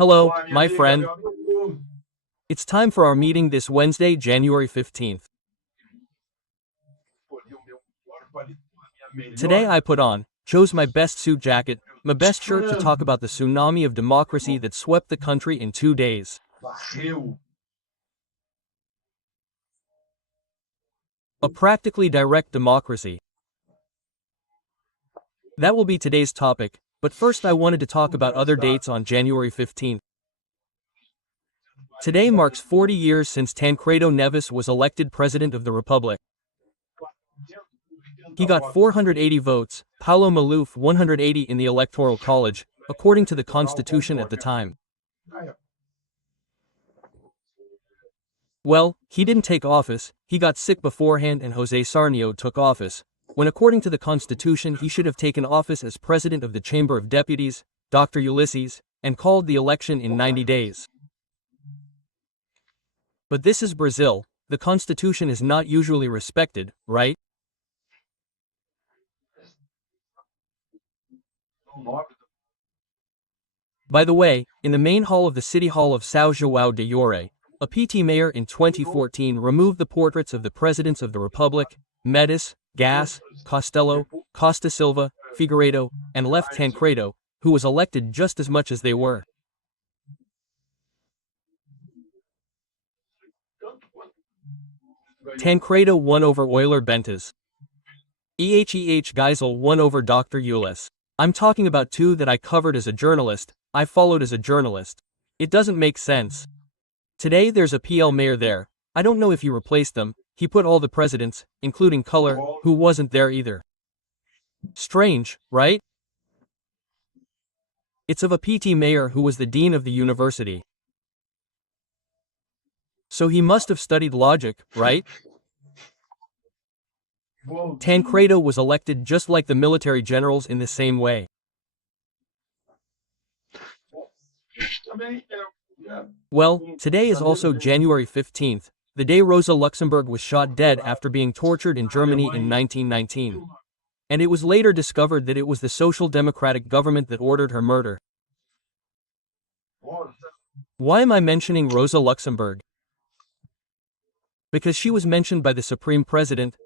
Hello, my friend. It's time for our meeting this Wednesday, January 15th. Today I chose my best suit jacket, my best shirt to talk about the tsunami of democracy that swept the country in 2 days. A practically direct democracy. That will be today's topic, but first I wanted to talk about other dates on January 15th. Today marks 40 years since Tancredo Neves was elected President of the Republic. He got 480 votes, Paulo Maluf 180 in the Electoral College, according to the Constitution at the time. Well, he didn't take office, he got sick beforehand and José Sarnio took office, when according to the Constitution he should have taken office as President of the Chamber of Deputies, Dr. Ulysses, and called the election in 90 days. But this is Brazil, the Constitution is not usually respected, right? By the way, in the main hall of the City Hall of São João de Iore, a PT mayor in 2014 removed the portraits of the presidents of the Republic, Médicis, Gas, Costello, Costa Silva, Figueiredo, and left Tancredo, who was elected just as much as they were. Tancredo won over Euler Bentes. Geisel won over Dr. Ulysses. I'm talking about two that I covered as a journalist, I followed as a journalist. It doesn't make sense. Today there's a PL mayor there. I don't know if he replaced them, he put all the presidents, including Color, who wasn't there either. Strange, right? It's of a PT mayor who was the dean of the university. So he must have studied logic, right? Tancredo was elected just like the military generals in the same way. Well, today is also January 15th, the day Rosa Luxemburg was shot dead after being tortured in Germany in 1919. And it was later discovered that it was the Social Democratic government that ordered her murder. Why am I mentioning Rosa Luxemburg? Because she was mentioned by the Supreme President,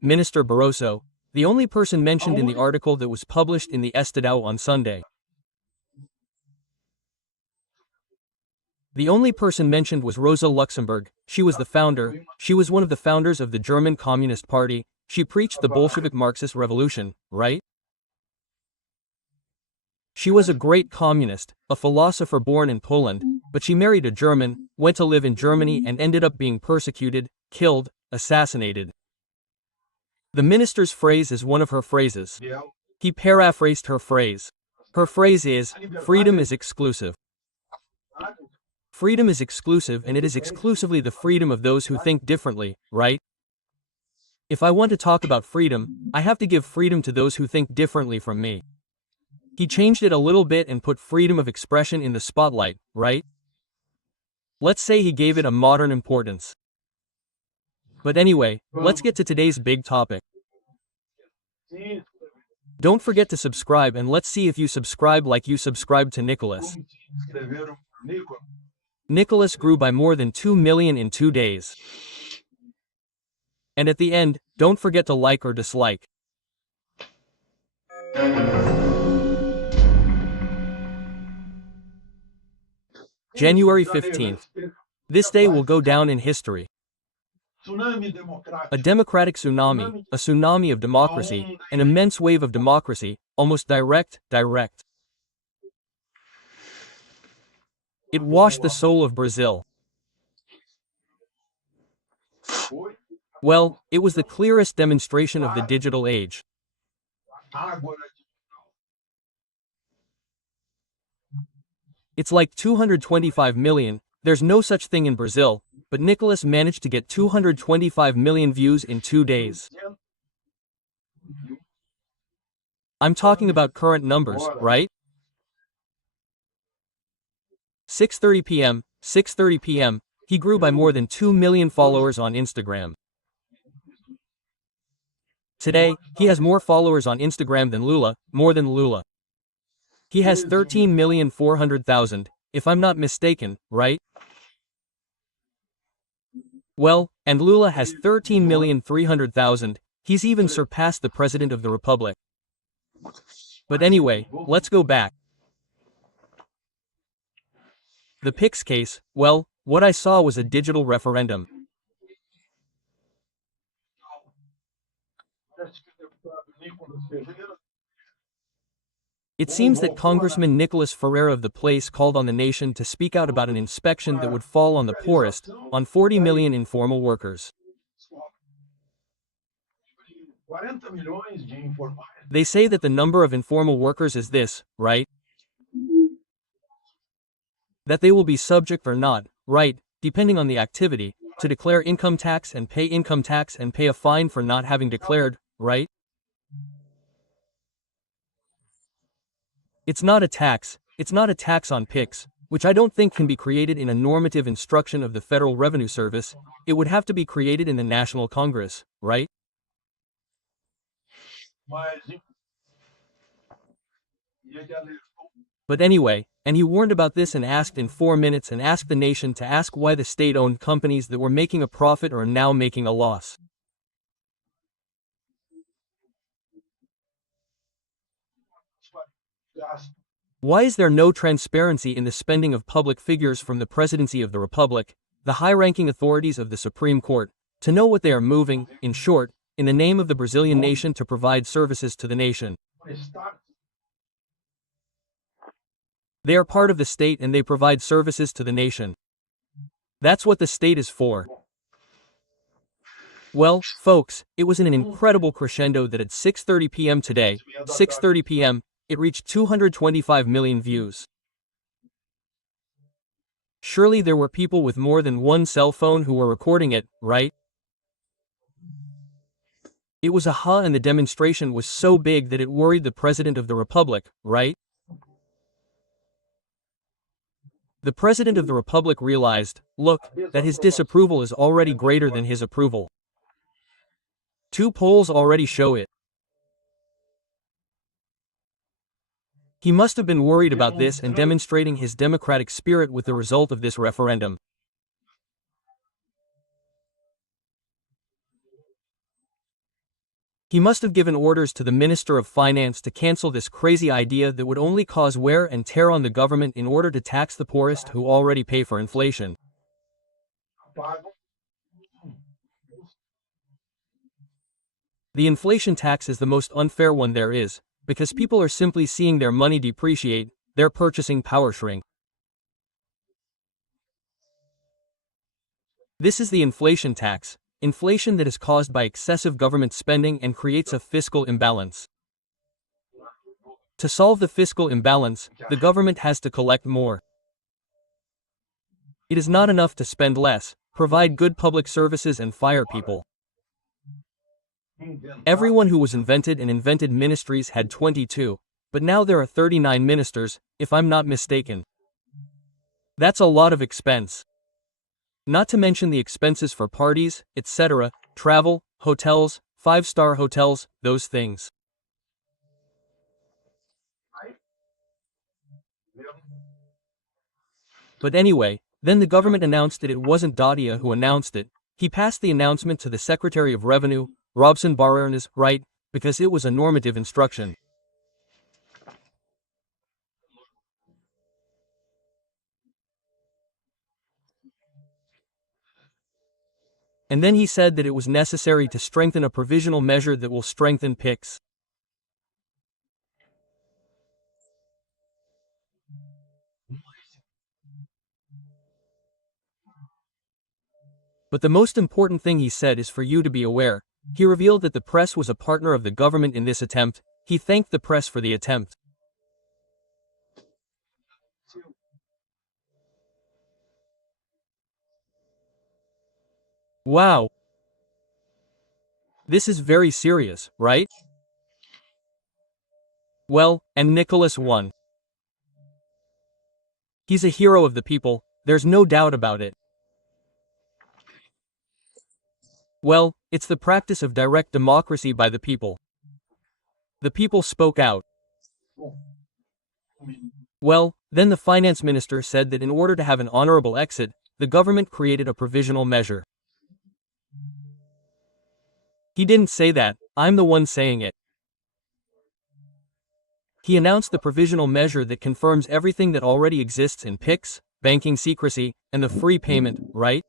Minister Barroso, the only person mentioned in the article that was published in the Estadão on Sunday. The only person mentioned was Rosa Luxemburg, she was the founder, she was one of the founders of the German Communist Party, she preached the Bolshevik Marxist revolution, right? She was a great communist, a philosopher born in Poland, but she married a German, went to live in Germany and ended up being persecuted, killed, assassinated. The minister's phrase is one of her phrases. He paraphrased her phrase. Her phrase is, freedom is exclusive. Freedom is exclusive and it is exclusively the freedom of those who think differently, right? If I want to talk about freedom, I have to give freedom to those who think differently from me. He changed it a little bit and put freedom of expression in the spotlight, right? Let's say he gave it a modern importance. But anyway, let's get to today's big topic. Don't forget to subscribe and let's see if you subscribe like you subscribed to Nicholas. Nicholas grew by more than 2 million in 2 days. And at the end, don't forget to like or dislike. January 15th. This day will go down in history. A democratic tsunami, a tsunami of democracy, an immense wave of democracy, almost direct. It washed the soul of Brazil. Well, it was the clearest demonstration of the digital age. It's like 225 million, there's no such thing in Brazil, but Nicholas managed to get 225 million views in 2 days. I'm talking about current numbers, right? 6:30 p.m., he grew by more than 2 million followers on Instagram. Today, he has more followers on Instagram than Lula, more than Lula. He has 13,400,000, if I'm not mistaken, right? Well, and Lula has 13,300,000, he's even surpassed the President of the Republic. But anyway, let's go back. The PIX case, well, what I saw was a digital referendum. It seems that Congressman Nicholas Ferreira of the place called on the nation to speak out about an inspection that would fall on the poorest, on 40 million informal workers. They say that the number of informal workers is this, right? That they will be subject or not, right, depending on the activity, to declare income tax and pay a fine for not having declared, right? It's not a tax on PIX, which I don't think can be created in a normative instruction of the Federal Revenue Service. It would have to be created in the National Congress, right? But anyway, and he warned about this and asked in 4 minutes and asked the nation to ask why the state-owned companies that were making a profit are now making a loss. Why is there no transparency in the spending of public figures from the Presidency of the Republic, the high-ranking authorities of the Supreme Court, to know what they are moving, in short, in the name of the Brazilian nation to provide services to the nation? They are part of the state and they provide services to the nation. That's what the state is for. Well, folks, it was in an incredible crescendo that at 6:30 p.m. today, 6:30 p.m., it reached 225 million views. Surely there were people with more than one cell phone who were recording it, right? It was and the demonstration was so big that it worried the President of the Republic, right? The President of the Republic realized, look, that his disapproval is already greater than his approval. 2 polls already show it. He must have been worried about this and demonstrating his democratic spirit with the result of this referendum. He must have given orders to the Minister of Finance to cancel this crazy idea that would only cause wear and tear on the government in order to tax the poorest who already pay for inflation. The inflation tax is the most unfair one there is, because people are simply seeing their money depreciate, their purchasing power shrink. This is the inflation tax, inflation that is caused by excessive government spending and creates a fiscal imbalance. To solve the fiscal imbalance, the government has to collect more. It is not enough to spend less, provide good public services and fire people. Everyone who was invented and invented ministries had 22, but now there are 39 ministers, if I'm not mistaken. That's a lot of expense. Not to mention the expenses for parties, etc., travel, hotels, 5-star hotels, those things. But anyway, then the government announced that it wasn't Dadia who announced it. He passed the announcement to the Secretary of Revenue, Robson Barreras, right, because it was a normative instruction. And then he said that it was necessary to strengthen a provisional measure that will strengthen PIX. But the most important thing he said is for you to be aware. He revealed that the press was a partner of the government in this attempt. He thanked the press for the attempt. Wow. This is very serious, right? Well, and Nicholas won. He's a hero of the people, there's no doubt about it. Well, it's the practice of direct democracy by the people. The people spoke out. Well, Then the finance minister said that in order to have an honorable exit, the government created a provisional measure. He didn't say that, I'm the one saying it. He announced the provisional measure that confirms everything that already exists in PIX, banking secrecy, and the free payment, right?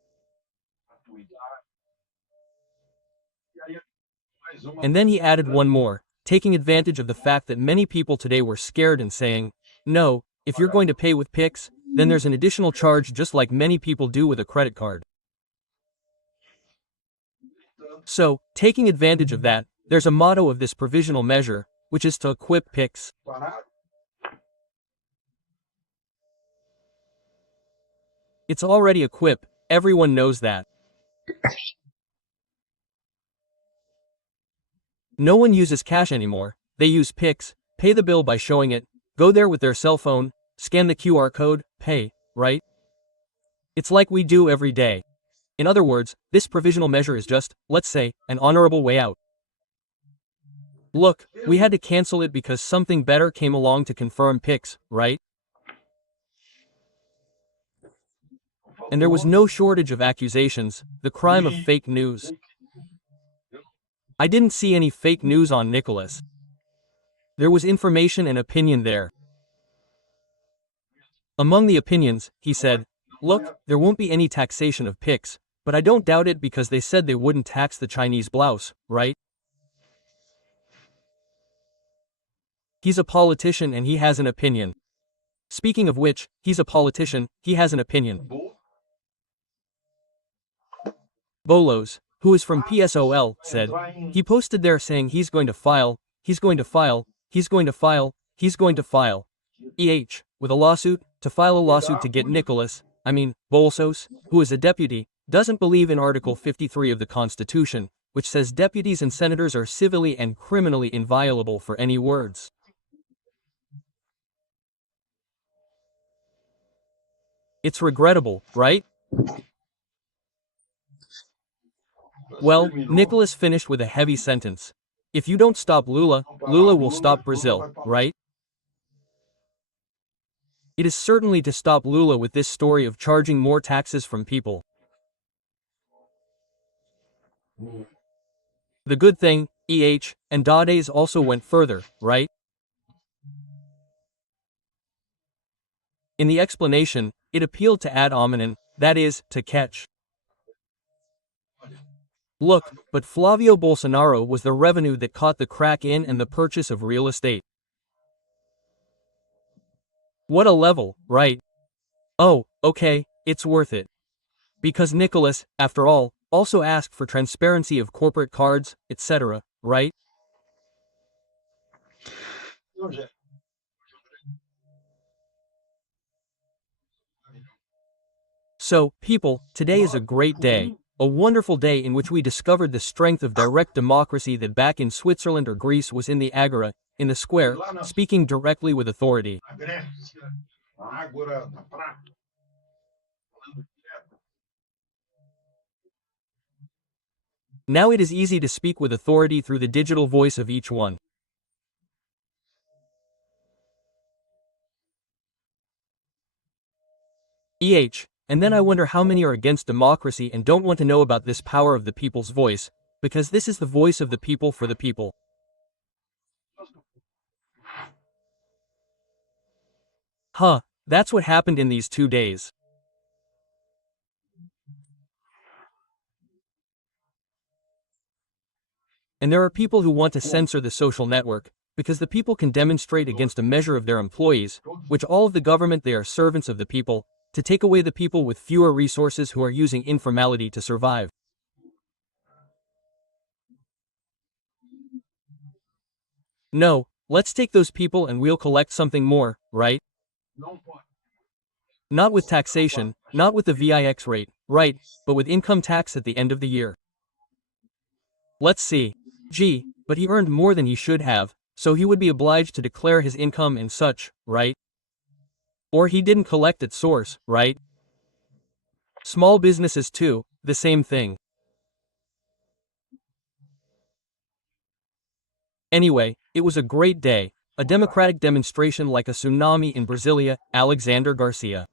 And then he added one more, taking advantage of the fact that many people today were scared and saying, no, if you're going to pay with PIX, then there's an additional charge just like many people do with a credit card. So, taking advantage of that, there's a motto of this provisional measure, which is to equip PIX. It's already equipped, everyone knows that. No one uses cash anymore, they use PIX, pay the bill by showing it, go there with their cell phone, scan the QR code, pay, right? It's like we do every day. In other words, this provisional measure is just, let's say, an honorable way out. Look, we had to cancel it because something better came along to confirm PIX, right? And there was no shortage of accusations, the crime of fake news. I didn't see any fake news on Nicholas. There was information and opinion there. Among the opinions, he said, look, there won't be any taxation of PIX, but I don't doubt it because they said they wouldn't tax the Chinese blouse, right? He's a politician and he has an opinion. Speaking of which, he's a politician, he has an opinion. Bolos, who is from PSOL, said, he posted there saying he's going to file, he's going to file, he's going to file, he's going to file. With a lawsuit, to file a lawsuit to get Nicholas, Bolsos, who is a deputy, doesn't believe in Article 53 of the Constitution, which says deputies and senators are civilly and criminally inviolable for any words. It's regrettable, right? Well, Nicholas finished with a heavy sentence. If you don't stop Lula, Lula will stop Brazil, right? It is certainly to stop Lula with this story of charging more taxes from people. The good thing, and Dades also went further, right? In the explanation, it appealed to ad hominem, that is, to catch. Look, but Flavio Bolsonaro was the revenue that caught the crack in and the purchase of real estate. What a level, right? Oh, okay, it's worth it. Because Nicholas, after all, also asked for transparency of corporate cards, etc., right? So, people, today is a great day, a wonderful day in which we discovered the strength of direct democracy that back in Switzerland or Greece was in the agora, in the square, speaking directly with authority. Now it is easy to speak with authority through the digital voice of each one. And then I wonder how many are against democracy and don't want to know about this power of the people's voice, because this is the voice of the people for the people. That's what happened in these 2 days. And there are people who want to censor the social network, because the people can demonstrate against a measure of their employees, which all of the government they are servants of the people, to take away the people with fewer resources who are using informality to survive. No, let's take those people and we'll collect something more, right? Not with taxation, not with the VIX rate, right, but with income tax at the end of the year. Let's see. But he earned more than he should have, so he would be obliged to declare his income and such, right? Or he didn't collect at source, right? Small businesses too, the same thing. Anyway, it was a great day. A democratic demonstration like a tsunami in Brasilia, Alexandre Garcia.